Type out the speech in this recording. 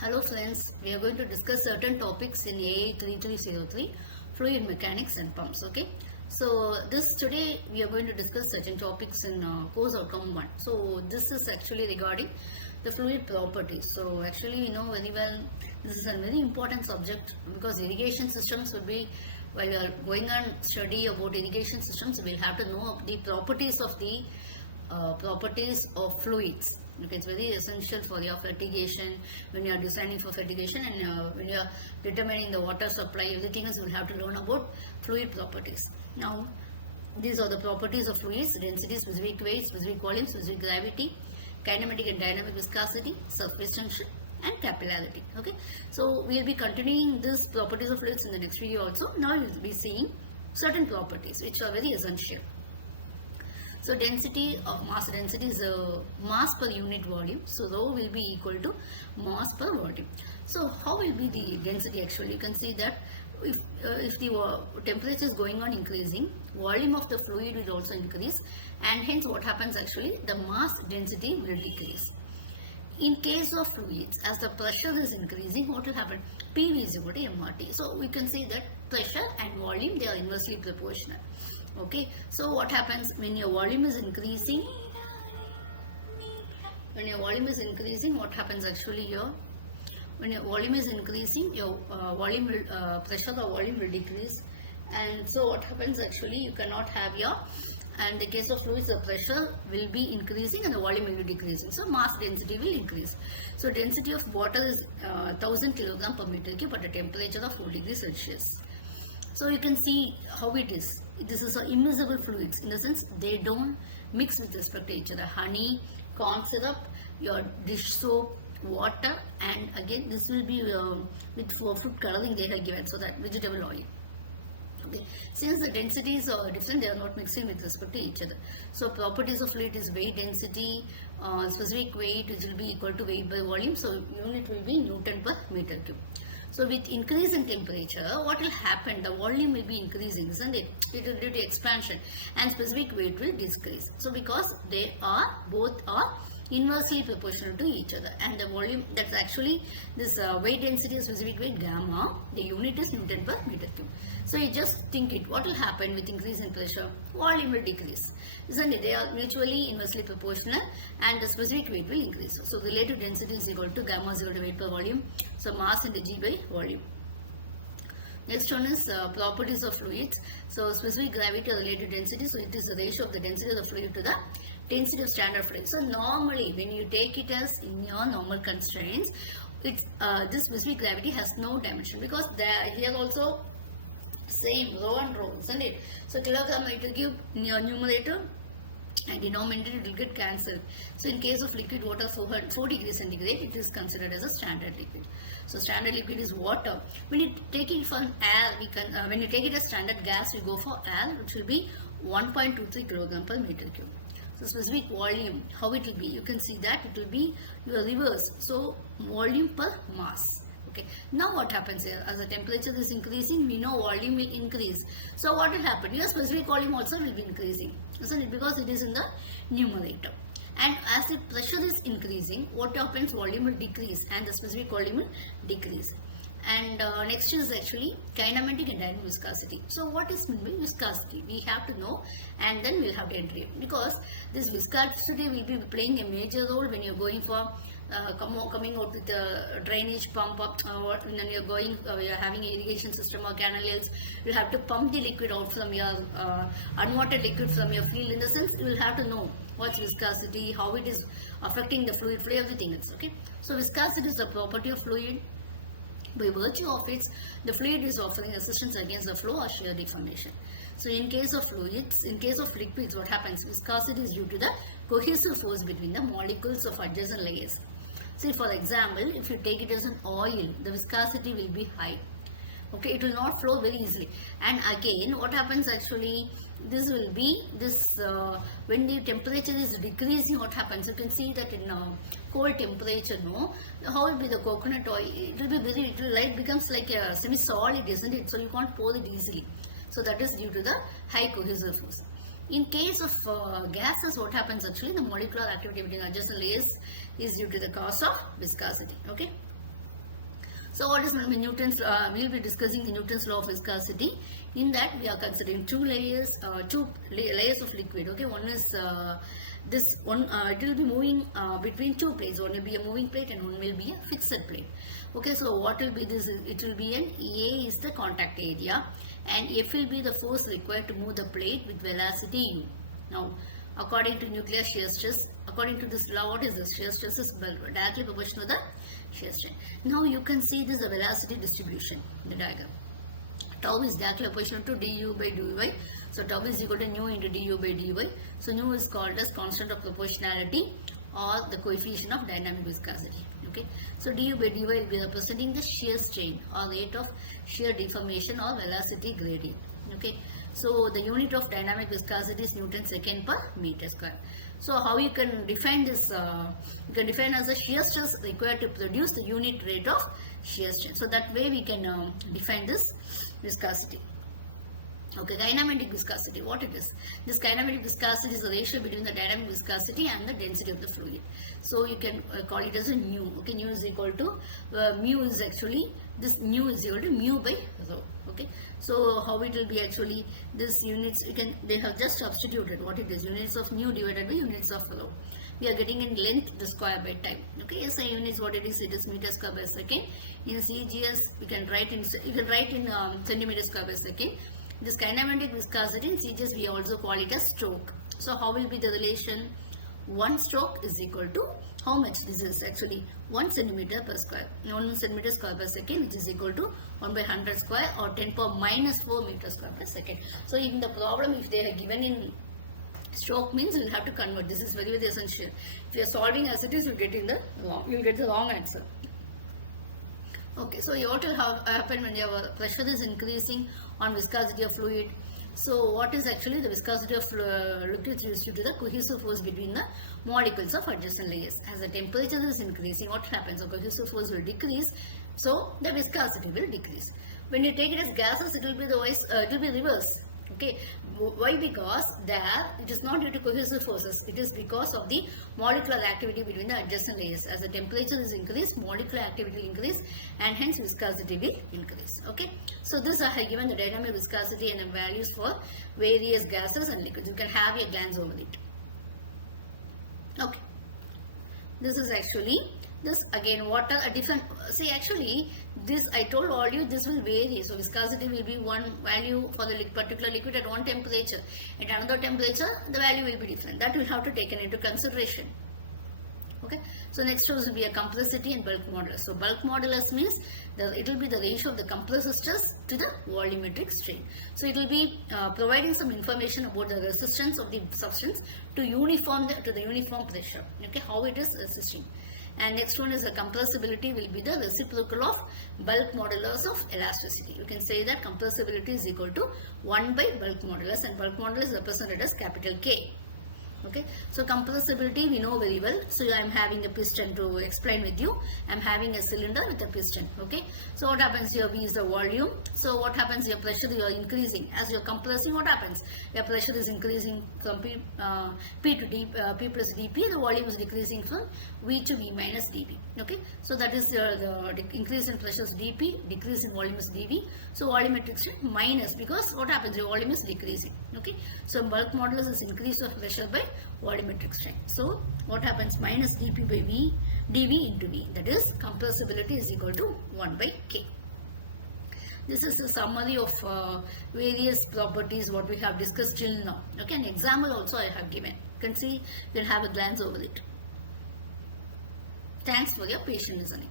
Hello friends, we are going to discuss certain topics in AA 3303 fluid mechanics and pumps. Okay, so this today we are going to discuss certain topics in course outcome 1. So this is actually regarding the fluid properties. So actually you know very well this is a very important subject because irrigation systems will be, while we are going on study about irrigation systems, we will have to know the properties of fluids. Okay, it's very essential for your fertigation when you are designing for fertigation, and when you are determining the water supply, everything else you will have to learn about fluid properties. Now, these are the properties of fluids: density, specific weight, specific volume, specific gravity, kinematic and dynamic viscosity, surface tension, and capillarity. Okay, so we will be continuing these properties of fluids in the next video also. Now we will be seeing certain properties which are very essential. So density of mass density is mass per unit volume. So rho will be equal to mass per volume. So how will be the density actually? You can see that if the temperature is going on increasing, volume of the fluid will also increase, and hence what happens actually, the mass density will decrease. In case of fluids, as the pressure is increasing, what will happen? PV is equal to MRT. So we can say that pressure and volume, they are inversely proportional. Okay, so what happens when your volume is increasing? When your volume is increasing, what happens actually here? When your volume is increasing, your pressure or volume will decrease, and so what happens actually, you cannot have your, and in the case of fluids, the pressure will be increasing and the volume will be decreasing. So mass density will increase. So density of water is 1000 kg per meter cube at a temperature of 4 degrees Celsius. So you can see how it is. This is immiscible fluids, in the sense they don't mix with respect to each other. Honey, corn syrup, your dish soap, water, and again this will be with fruit coloring they have given, so that vegetable oil. Okay. Since the densities are different, they are not mixing with respect to each other. So properties of fluid is weight density, specific weight, which will be equal to weight by volume. So unit will be Newton per meter cube. So with increase in temperature, what will happen? The volume will be increasing, isn't it? It will due to expansion, and specific weight will decrease. So because they are both are inversely proportional to each other, and the volume, that's actually this weight density is specific weight gamma, the unit is Newton per meter cube. So you just think it, what will happen with increase in pressure? Volume will decrease, isn't it? They are mutually inversely proportional, and the specific weight will increase. So relative density is equal to gamma is equal to weight per volume, so mass into G by volume. Next one is properties of fluids. So specific gravity or relative density. So it is the ratio of the density of the fluid to the density of standard fluid. So normally when you take it as in your normal constraints, it's this specific gravity has no dimension, because there here also same rho and rho, isn't it? So kilogram meter cube in your numerator and denominator, it will get cancelled. So in case of liquid water 4 degrees centigrade, it is considered as a standard liquid. So standard liquid is water. When you take it from air, we can when you take it as standard gas, we go for air, which will be 1.23 kilogram per meter cube. So specific volume, how it will be? You can see that it will be your reverse. So volume per mass. Okay. Now what happens here? As the temperature is increasing, we know volume will increase. So what will happen? Your specific volume also will be increasing, isn't it? Because it is in the numerator. And as the pressure is increasing, what happens? Volume will decrease and the specific volume will decrease. And next is actually kinematic and dynamic viscosity. So what is meant by viscosity? We have to know, and then we'll have to enter it, because this viscosity will be playing a major role when you're going for coming out with a drainage pump up, when you're going, you're having an irrigation system or canals, you have to pump the liquid out from your unwatered liquid from your field. In the sense, you will have to know what's viscosity, how it is affecting the fluid flow, everything else. Okay, so viscosity is the property of fluid. By virtue of it, the fluid is offering resistance against the flow or shear deformation. So in case of fluids, in case of liquids, what happens? Viscosity is due to the cohesive force between the molecules of adjacent layers. See, for example, if you take it as an oil, the viscosity will be high. Okay, it will not flow very easily. And again, what happens actually, this will be this when the temperature is decreasing, what happens? You can see that in cold temperature, no, how will be the coconut oil? It will be very, it will like becomes like a semi-solid, isn't it? So you can't pour it easily. So that is due to the high cohesive force. In case of gases, what happens actually, the molecular activity between adjacent layers is due to the cause of viscosity. Okay. So what is Newton's? We'll be discussing the Newton's law of viscosity. In that we are considering two layers of liquid. Okay, one is this one. It will be moving between two plates. One will be a moving plate and one will be a fixed plate. Okay, so what will be this? It will be an A is the contact area and F will be the force required to move the plate with velocity u. Now, according to nuclear shear stress, according to this law, what is this? Shear stress is directly proportional to the shear strain. Now you can see this the velocity distribution in the diagram. Tau is directly proportional to du by dy. So tau is equal to nu into du by dy. So nu is called as constant of proportionality or the coefficient of dynamic viscosity. Okay. So du by dy will be representing the shear strain or rate of shear deformation or velocity gradient. Okay. So the unit of dynamic viscosity is Newton second per meter square. So how you can define this? You can define as a shear stress required to produce the unit rate of shear strain. So that way we can define this viscosity. Okay, kinematic viscosity, what it is? This kinematic viscosity is the ratio between the dynamic viscosity and the density of the fluid. So you can call it as a nu. Okay, nu is equal to mu is actually this nu is equal to mu by rho. Okay, so how it will be actually this units they have just substituted what it is, units of nu divided by units of rho. We are getting in length the square by time. Okay, SI units what it is meter square per second. In CGS you can write in centimeter square per second. This kinematic viscosity in CGS we also call it as stroke. So how will be the relation? 1 stroke is equal to how much? This is actually 1 centimeter per square. 1 centimeter square per second, which is equal to 1 by 100 square or 10 power minus 4 meters square per second. So in the problem, if they are given in stroke, means you will have to convert. This is very, very essential. If you are solving as it is, you will get the wrong answer. Okay, so what will happen when your pressure is increasing on viscosity of fluid? So what is actually the viscosity of liquids is due to the cohesive force between the molecules of adjacent layers. As the temperature is increasing, what happens? The cohesive force will decrease, so the viscosity will decrease. When you take it as gases, it will be reverse. Okay, why? Because there it is not due to cohesive forces, it is because of the molecular activity between the adjacent layers. As the temperature is increased, molecular activity will increase and hence viscosity will increase. Okay, so this I have given the dynamic viscosity and the values for various gases and liquids. You can have a glance over it. Okay, this is actually this again water a different, see actually this I told all you this will vary. So viscosity will be one value for the particular liquid at one temperature. At another temperature the value will be different. That will have to take into consideration. Okay, so next will be a compressivity and bulk modulus. So bulk modulus means it will be the ratio of the compressive stress to the volumetric strain. So it will be providing some information about the resistance of the substance to the uniform pressure. Okay, how it is resisting. And next one is the compressibility will be the reciprocal of bulk modulus of elasticity. You can say that compressibility is equal to 1 by bulk modulus, and bulk modulus is represented as capital K. Okay, so compressibility we know very well. So I am having a piston to explain with you. I am having a cylinder with a piston. Okay, so what happens here? V is the volume. So what happens? Your pressure you are increasing as you are compressing. What happens? Your pressure is increasing from P to D, P plus dP. The volume is decreasing from V to V minus dV. Okay, so that is the increase in pressure is dP, decrease in volume is dV. So volumetric strain minus, because what happens? Your volume is decreasing. Okay, so bulk modulus is increase of pressure by volumetric strain. So what happens? Minus dP by V dV into V, that is compressibility is equal to 1 by K. This is a summary of various properties what we have discussed till now. Okay, an example also I have given. You can see, you can have a glance over it. Thanks for your patient listening.